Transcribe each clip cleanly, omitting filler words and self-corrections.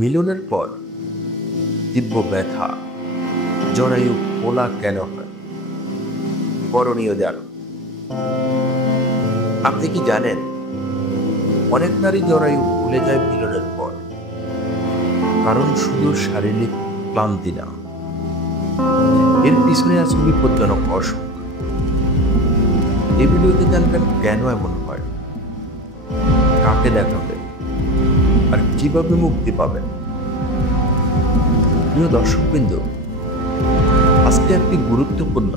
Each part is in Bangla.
মিলনের পর তীব্র ব্যথা, জরায়ু ফোলা কেন হয়? করণীয় জানো। আপনি কি জানেন অনেক নারী জরায়ু ফুলে যায় মিলনের পর? কারণ শুধু শারীরিক ক্লান্তি না, এর পিছনে আছে বিপজ্জনক অসুখ। এই ভিডিওতে জানবেন কেন এমন হয়, কাকে দেখাবেন আর কিভাবে মুক্তি পাবেন। প্রিয় দর্শকবৃন্দ, আজকে একটি গুরুত্বপূর্ণ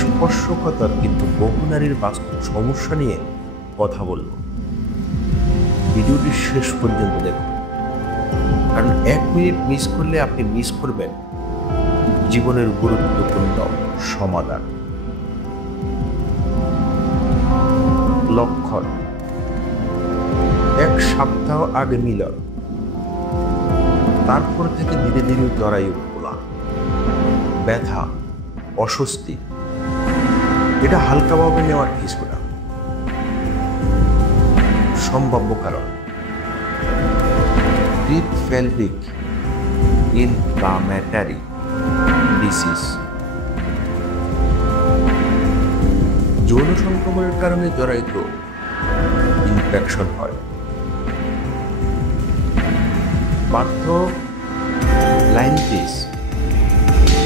স্পর্শকাতর কিন্তু বহু নারীর বাস্তব সমস্যা নিয়ে কথা বলব। ভিডিওটি শেষ পর্যন্ত দেখুন, কারণ 1 মিনিট মিস করলে আপনি মিস করবেন জীবনের গুরুত্বপূর্ণ সমাধান। লক্ষণ: 1 সপ্তাহ আগে মিলন, তারপর থেকে ধীরে ধীরে জরায়ু ফোলা, ব্যথা, অস্বস্তি। এটা হালকাভাবে নেওয়ার কিছু না। সম্ভাব্য কারণ: ডিপ পেলভিক ইনফ্লামেটরি ডিসিজ, যৌন সংক্রমণের কারণে জরায়ুতে ইনফেকশন হয়। বার্থোলাইটিস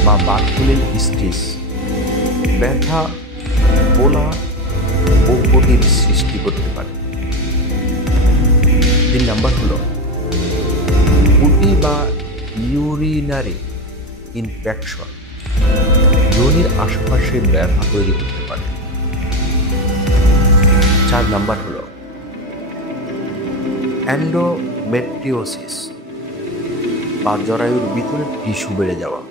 বা বার্থোলিন স্টিস, ব্যথা, ফোলা ও ক্ষতির সৃষ্টি করতে পারে। 3 নাম্বার হলো গুটি বা ইউরিনারি ইনফেকশন, যোনির আশেপাশে ব্যথা তৈরি করতে পারে। 4 নাম্বার হলো এন্ডোমেট্রিওসিস বা জরায়ুর ভিতরে টিস্যু বেড়ে যাওয়া,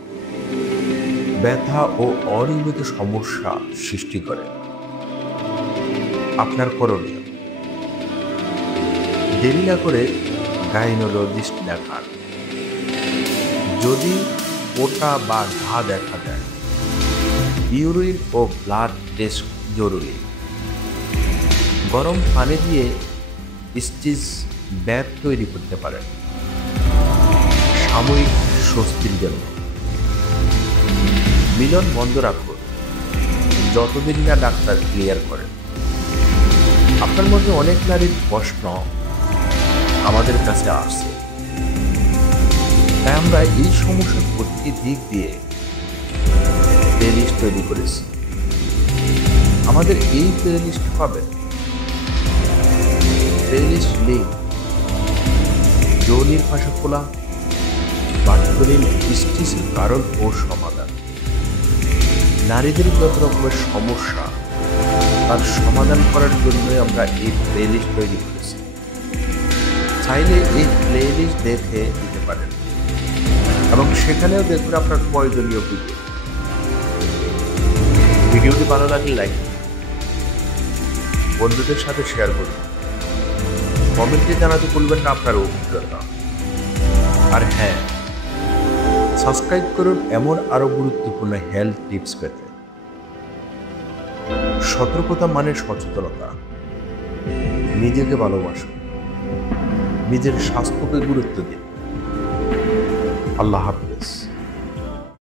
ব্যথা ও অনিয়মিত সমস্যা সৃষ্টি করে। আপনার করণীয়: দেরি না করে গাইনোলজিস্ট দেখান। যদি পোটা বা ঘা দেখা দেয়, ইউরিন ও ব্লাড টেস্ট জরুরি। গরম পানি দিয়ে স্টিচ ব্যাগ তৈরি করতে পারেন সাময়িক স্বস্তির জন্য। মিলন বন্ধ রাখুন যতদিন না ডাক্তার ক্লিয়ার করেন। আপনার মধ্যে অনেক নারীর প্রশ্ন আমাদের কাছে আসছে, তাই আমরা এই সমস্যার প্রতিটি দিক দিয়ে প্লেলিস্ট তৈরি করেছি। আমাদের এই প্লেলিস্ট পাবেন প্লেলিস্ট লিঙ্ক: যৌনির পাশে খোলা, বার্থোলিন স্টিসের কারণ ও সমাধান। নারীদের যত রকমের সমস্যা তার সমাধান করার জন্যই আমরা এই প্লেলিস্ট তৈরি করেছি। চাইলে এই প্লেলিস্ট দেখে দিতে পারেন এবং সেখানেও দেখুন আপনার প্রয়োজনীয় ভিডিও। ভিডিওটি ভালো লাগলে লাইক, বন্ধুদের সাথে শেয়ার করুন, কমেন্টে জানাতে ভুলবেন না আপনার অভিজ্ঞতা। আর হ্যাঁ, সাবস্ক্রাইব করুন এমন আরো গুরুত্বপূর্ণ হেলথ টিপস পেতে। সতর্কতা মানে সচেতনতা। নিজেকে ভালোবাসুন, নিজের স্বাস্থ্যকে গুরুত্ব দিন। আল্লাহ হাফেজ।